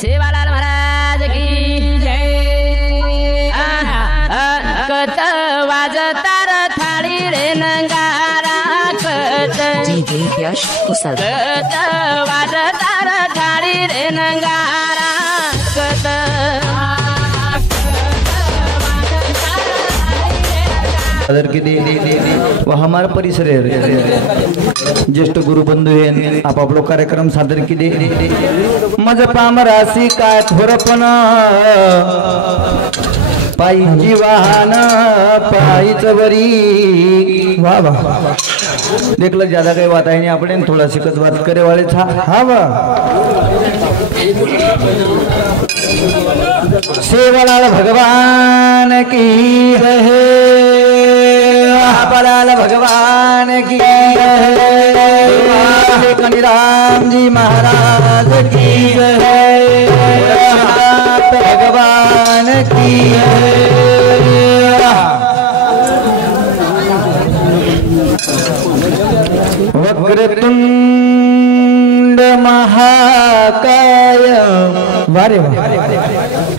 सेवालाल महाराज की जय। कत वाजतार थाळी रे नंगारा कत कत वाजतार थाळी रे नंगारा कत व हमारा परिसर ज्येष्ठ गुरु बंधू हे आपापलो कार्यक्रम सादर केले मज पामरासी काय थोरपण पायी वाहन पायीच वरी वाह वाह देखलं ज्यादा काही बात आहे नाही आपण थोड़ा शिकत बात करे वाले था हा वाह सेवालाल भगवान की रहे सेवालाल भगवान की रहे कनिराम जी महाराज की रहे भगवान की वक्रतुंड महाकाय वारे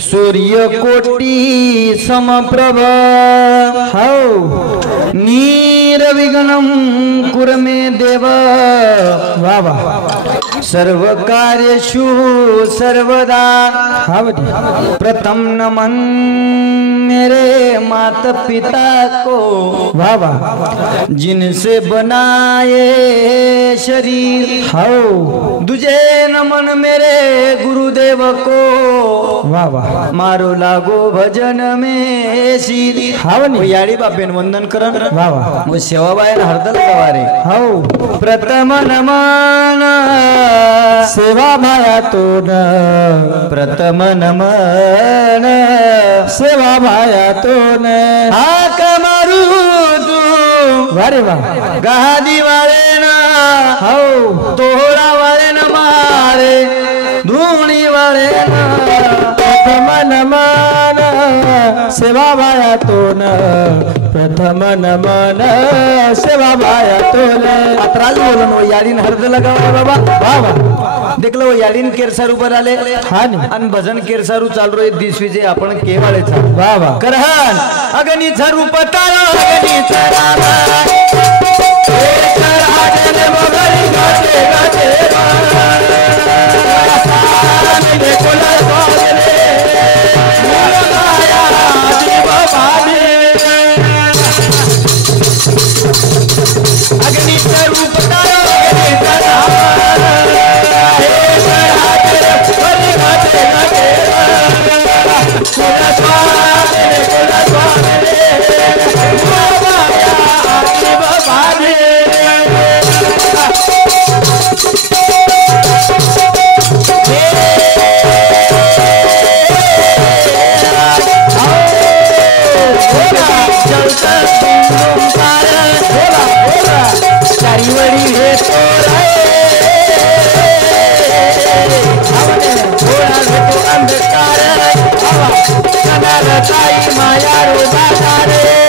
सूर्य कोटि समप्रभ हौ निर्विघ्नं कुरु मे देव वाह वाह सर्व कार्येषु सर्वदा प्रथम नमन मेरे माता पिता को वाह वाह जिनसे बनाए शरीर हो दूजे नमन मेरे गुरुदेव को वाह वाह मारो लागो भजन में सीधी हावनी याडी बापेन वंदन करन वाह वाह वो सेवा बाय हरदल गवारे हो प्रथम नमन सेवा माया तो न प्रथम नमन सेवा माया तो न हाक मारू तू वारे वाह गादी वाले ना हो तोड़ा वाले न मारे धूणी वाले ना प्रथम नमन सेवा माया तो न प्रथम नमन सेवा माया तो न अतराज बोलन वो याडीन हरद लगावा बाबा वाह वाह देखलो वो याडीन केरसारू पर आले हां अन भजन केरसारू चालू रे दिसवीजे आपण केवाळेचा वाह वाह करहन अगनीचा रूप तारा अगनीचा रामा कराजने मगरी गाते गाते साने कोला सोने मुलाया जीव बाबे अगनीचा रूप तारा अगनीचा रामा माया रोजा रे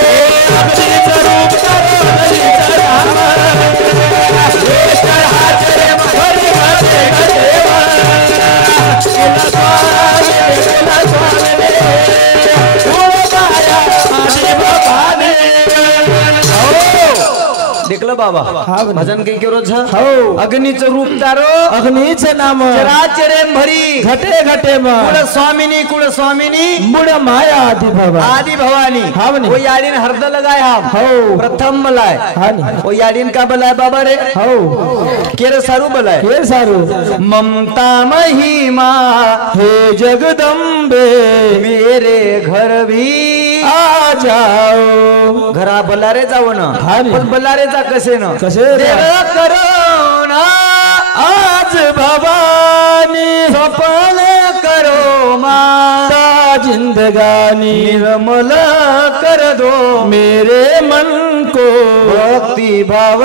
देखलं बाबा भजन के केरो छ हो अग्नीचं रूप तारो अग्नीचं नाम चराचरे भरी घटे घटे म कुळ स्वामिनी मुड माया आदि भवानी हावनी वो याडीन हरद लगाय हम हो प्रथम मलाय हानी वो याडीन का बलाय बाबा रे हो केर सारू बलाय केर सारू ममता महिमा हे जगदंबे मेरे घर भी आ जाओ घरा बलारे जाओ ना पण बलारे जा कसे ना कसे देवा करो ना आज भवानी सफल करो माता जिंदगानी निर्मल कर दो मेरे मन को भक्ति भाव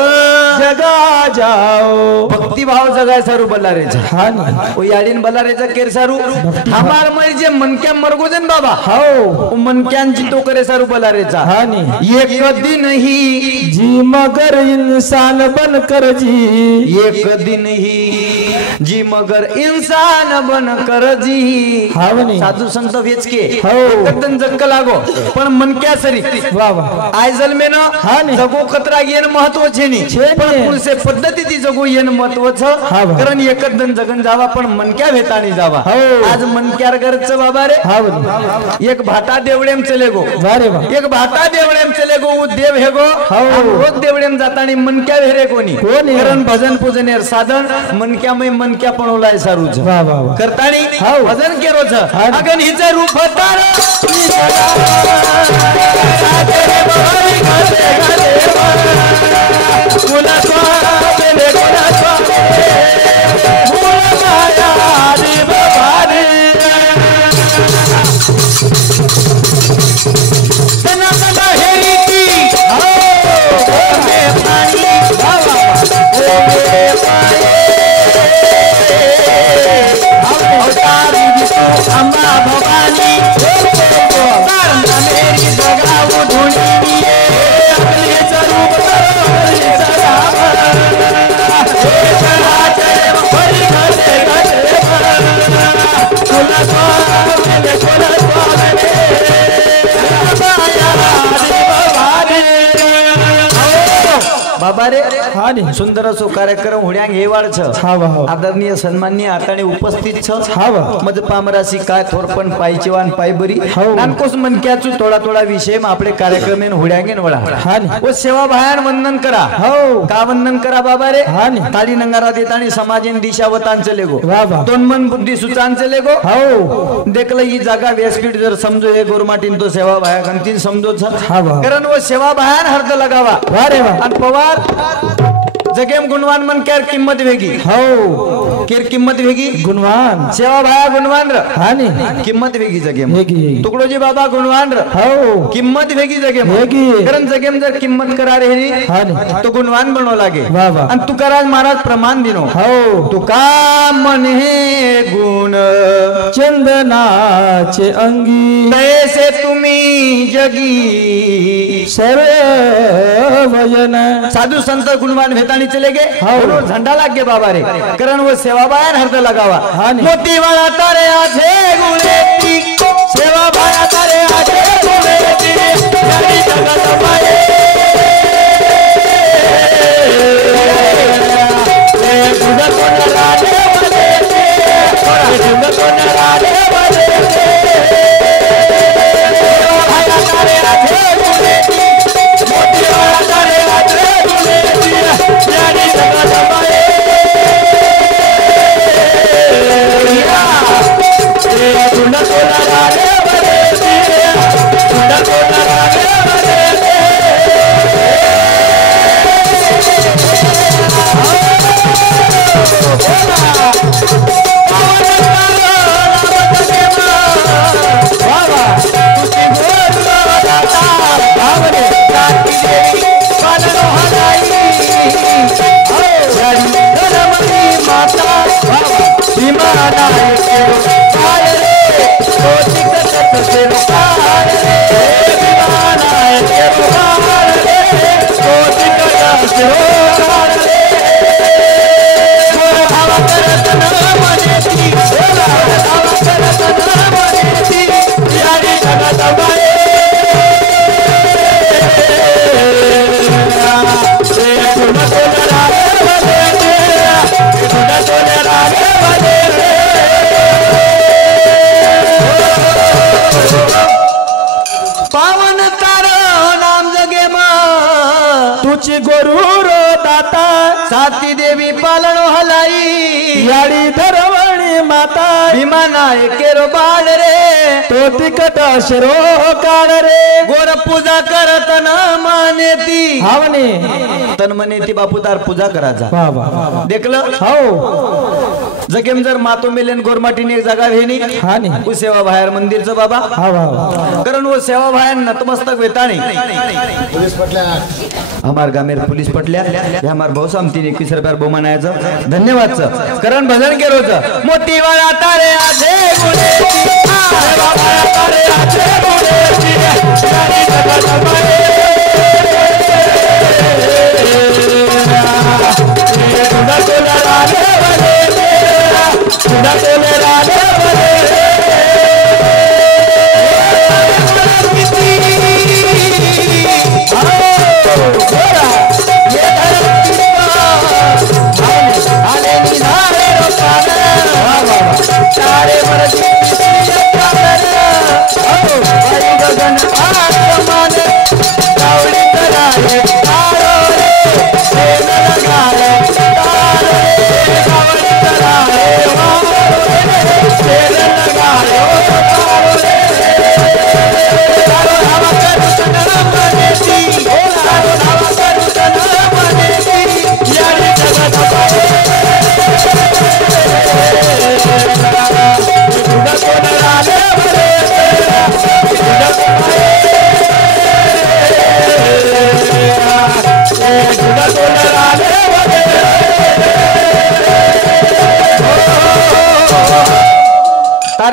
जगा जाओ भक्तिभाव जगाय सारू बल्लारेचा हा ओ याडीन बल्लारेचा केर सारू हमार मय जे मनक्या मरगोजन बाबा हो मनक्यांची तो करे सारू बल्लारेचा हा एक दिन ही जी मगर इंसान बन कर जी एक दिन ही जी मगर इंसान बन कर जी साधू संत वेचके एकदम जक्क लागो पण मनक्या सरी वा वा आयजल में न जगो खतरा येन महत्व छे नी पण पुरुषे पद्धती ती जगो येन महत्व छ कारण एकदम जगन जावा पण मनक्या भेतानी जावा आज मनक्यार गरच बाबा रे एक भाटा देवळेम चले गो एक भाटा देवळेम चले गो वो देव हे गो रोज देवळेम जातानी मनक्या भेरे कोणी कारण भजन पूजनेर साधन मनक्या मै मनक्या पणोलाय सारूच करतानी भजन केरो छ अगन हिचे रूप तार अम्बा भवानी मेरी जगाऊ ढूंढी बाबा रे हा नी सुंदर असो कार्यक्रम होड्यांग हेवाळ छ आदरणीय सन्माननीय आताने उपस्थित छ मज पामरासी काय थोरपण पायचेवान पायबरी नानकोस मनक्याचू थोडा थोडा विषय में आपले कार्यक्रमेन होड्यांगेन वळा हा नी ओ सेवा भायान वंदन करा हो का वंदन करा बाबा रे हा नी ताली नंगारा देतानी समाजेन दिशावतान चले गो दोन मन बुद्धी सुचान चले गो हो देखलं ही जागा व्यासपीठ जर समजो हे गोरमाटीन तो सेवा भाया कंतीन समजो छ कारण वो सेवा भायान हर्द लगावा वा रे वा अन पवार जगेम गुणवान मन केर किंमत वेगी हो केर किंमत वेगी गुणवान सेवा भाया गुणवान र हानी किंमत वेगी जगेम वेगी तुकडोजी बाबा गुणवान र हो किंमत वेगी जगेम वेगी कारण जगेम जर किंमत करा रे हानी तो गुणवान बनो लागे वा वा अन तुकाराज महाराज प्रमाण दिनो हो तुका मन हे गुण चंदनाचे अंगी तैसे तुम्ही जगी सर्व वयन साधु संत गुणवान भेता चले गए झंडा लाग गए बाबा रे कारण वो सेवा बायन हरद लगावा मोती वाला तारे आछे गुलेती सेवा बाया तारे आछे गुलेती यानी जगत माये गुजर को नरादे बने गुजर को नरादे बने सेवा बाया तारे आछे गुलेती मोती वाला तारे आछे गुलेती यानी जगत माये गुजर को नरादे बने गुजर को नरादे बने गोरू रो दाता साती देवी पालनो हलाई याडी धरवणी माता भीमा नायकेरो बाळ रे तो तिकट शिरो काळ रे गोर पूजा करत न मानेती हावने तन मनेती बापूदार पूजा करायचा वा वा देखलं हो जगेम जर मातो मेलेन गोरमाटीने एक जागा भेनी हा नी उ सेवा बाहेर मंदिरचं बाबा हा वा कारण वो सेवा बाहेर नतमस्तक वेताणी पोलीस पटल्या हमार गामेर पुलिस पटल्या हे हमार भाऊ सामतीने 21 रुपयार बहुमानायचं धन्यवाद करण भजन के रोज मोती वाला तारे आधे गुणे अरे बाबा तारे आधे गुणे जानी जगत माये खुदा को लड़ाने वाले खुदा को लड़ाने वाले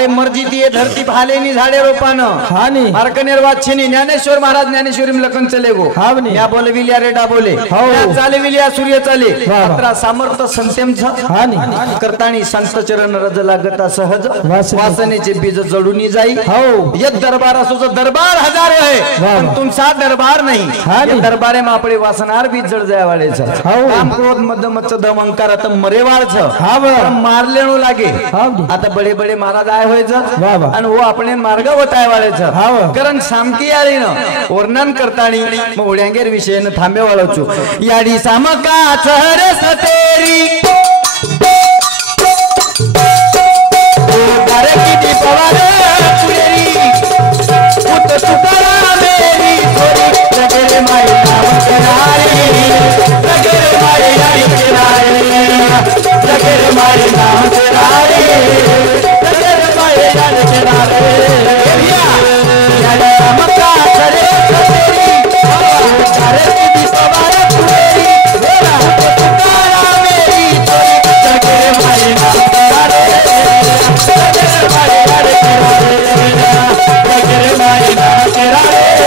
मर्जी ती धरती भालेनी झाडे रोपानं हानी मार्कनेर वाच्छिनी ज्ञानेश्वर महाराज ज्ञानेश्वरी लखन चले गो हावनी या बोलविल्या रेडा बोले चालविल्या सूर्य चाले अत्रा सामर्थ संतेमच हानी करतानी संत चरण रज लागता सहज वासनेचे बीज जडूनी जाई हो यद दरबार असो दरबार हजार आहे पण तुमचा दरबार नाही दरबारे मापडे वासनार बीज जड जाय वाळेच काम क्रोध मद मच दम अंकार त मरेवाळच हाव मारलेणू लागे आता बडे बडे महाराज आय होय आणि वो अपने मार्ग बताय वाळेच कारण सामकी याडी न वर्णन करतानी मग ओळ्यांगेर विषय न थांबे वाळचू याडी सामका चहर सतेरी बारे की दीपवार पुरेरी उत तुकारा मेरी थोरी लगेरे माई नाम करारी लगेरे माई याडी करारी लगेरे माई नाम करारी लगेरे माई याडी करारी याडी सामका चहर सतेरी बारे की दीपवार पुरेरी उत तुकारा मेरी थोरी लगेरे माई नाम करारी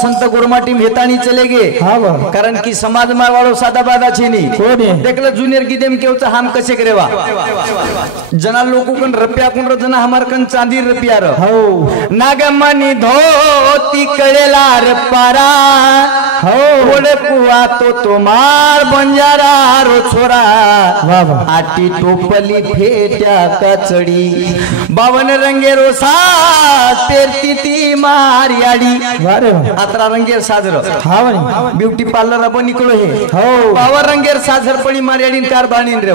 संत गुरमाटी भेतानी चले गे कारण की समाज में वालो सादा बादा छेनी देखल जूनियर की देम केवचा हम कसे करेवा जना लोको कन रुपया कुन जना हमार कन चांदी रुपया र हो नागमनी धोती कळेला रे पारा हो बोले कुआ तो तुम्हार बंजारा रो छोरा आटी टोपली फेट्या कचडी 52 रंगे रो साज पेरती ती मार याडी अतरा रंगेर साजर ब्युटी पार्लर आपण निकलो हे हो 52 रंगेर साजर पडी मार याडी कार बाणीन रे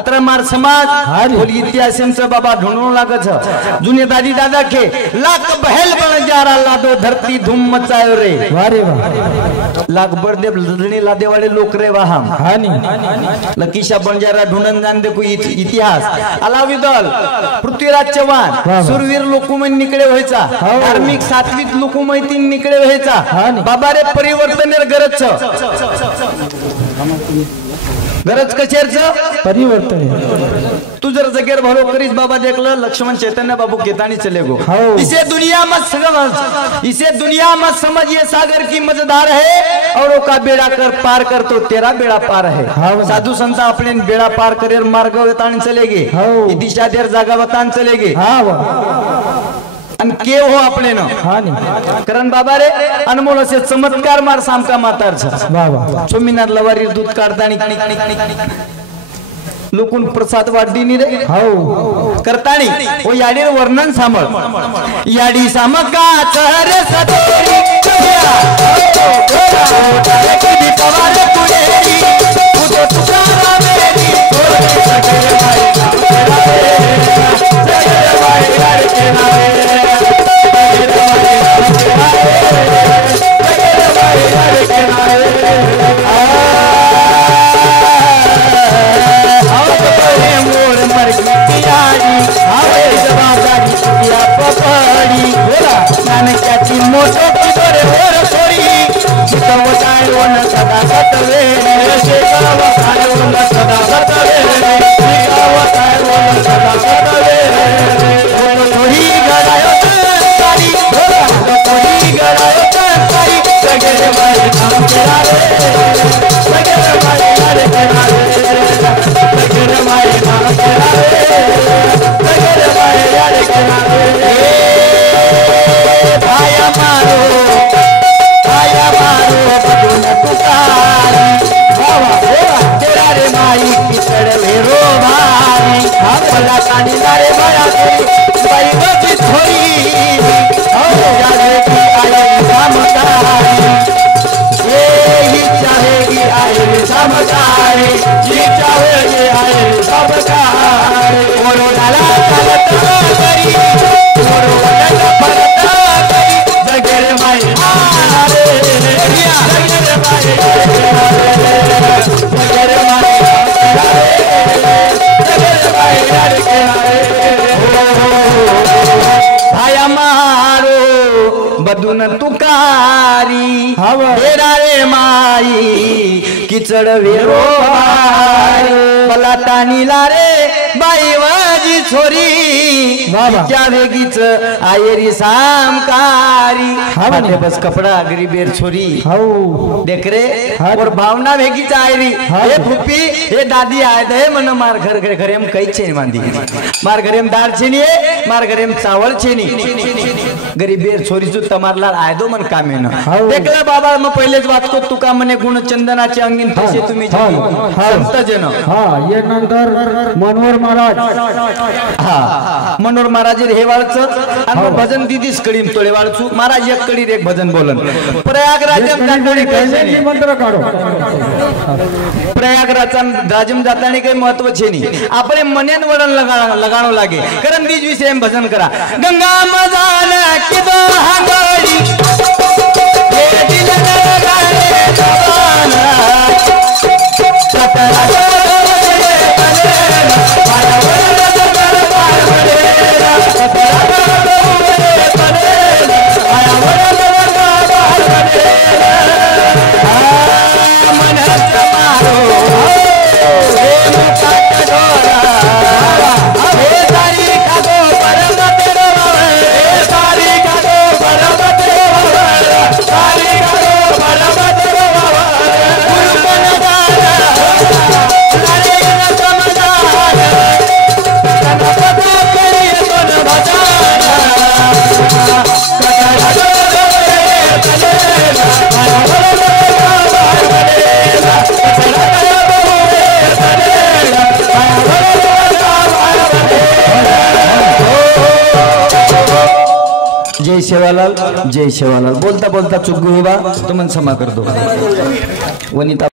अतरा मार समाज बोल इतिहासमच बाबा ढूंढणो लागत जुने दादी दादा के लाख बहल बन जारा लादो धरती धूम मचायो रे वारे लाख बर्दे लदणी लादे वाले लोक रे वाहम हानी लकीशा बंजारा ढूंढन जान देखो इतिहास अलावी दल पृथ्वीराज चव्हाण सुरवीर लोकमन निकडे व्हायचा धार्मिक सात्विक लोकमैतीन निकडे व्हायचा बाबा रे परिवर्तनेर गरज गरज कशेरच परिवर्तन तू जर जगेर भरो करीस बाबा देखल लक्ष्मण चैतन्य बाबू केतानी चले गो इसे दुनिया मत समझ ये सागर की मजेदार है औरों का बेड़ा कर पार कर तो तेरा बेड़ा पार है। साधु संत अपने बेड़ा पार करेर मार्ग वतान चलेगे, दिशा देर जागा वतान चलेगे। के हो आपले न करण बाबा रे अनमोल असे चमत्कार मार सामका मातार सोमीनाथ लवारी दूध काढतानी लोकून प्रसाद वाढीनी रे करतानी ओ याडी वर्णन सांभाळ याडी सामका चहरे सतोरी की पवार कुडेरी उदो तुकारा मेरी थोडे सगळे भाई सगळे भाई यार के नावे मोटो की दोरे और सोरी चितवताय वन सदा सतवे चितवताय वन सदा सतवे चितवताय वन सदा सतवे तोही गडायो तारी तोही गडायो तारी सगळे माय नाम तेरा रे सगळे माय यार तेरा रे सगळे माय नाम तेरा रे सगळे माय यार तेरा रे भाया मारो बदुन तुकारी बाबा तेरा रे माई किचड़ मेरो भाई भला कानी नारे माया थोड़ी भाई बची थोड़ी जाने की आए समकारी ये चाहेगी आए समकारी ये चाहेगी आए समकारी ओरो डाला चलता करी ओरो डाला फरता करी जगरे माई भाया मारो बदुन तुकारी तेरा रे माई किचड़ वेरो पलातानी लारे बाई वाजी छोरी क्या वेगीच आयरी सामकारी हाथे बस कपड़ा गरीबेर छोरी देख रे और भावना वेगीच आयरी हे फुप्पी हे दादी आय दे मन मार घर घर घरे हम कई छे मांदी मार घरे हम दाल छेनी मार घरे हम चावल छेनी गरीबेर छोरी जो तमारला आय दो मन कामे न देखला बाबा म पहिलेच बात को तुका मने गुण चंदनाचे अंगीन तसे तुम्ही संत जन ये नंतर मनोहर महाराज मनोहर महाराज हेवाळच आणि भजन दिदीस कडीम तोळेवाळचू महाराज एक कडीर एक भजन बोलन प्रयागराजम दांडोळी कैसे मंत्र काढो प्रयागराजम राजम जातानी काही महत्व छे नी आपले मनेन वडन लगाणो लागे कारण बीज विषय भजन करा गंगा मजान किदो हांगडी हे दिल लगाले जवाना सतरा जय सेवालाल बोलता बोलता चुक हुआ तो मन क्षमा कर दो वनिता।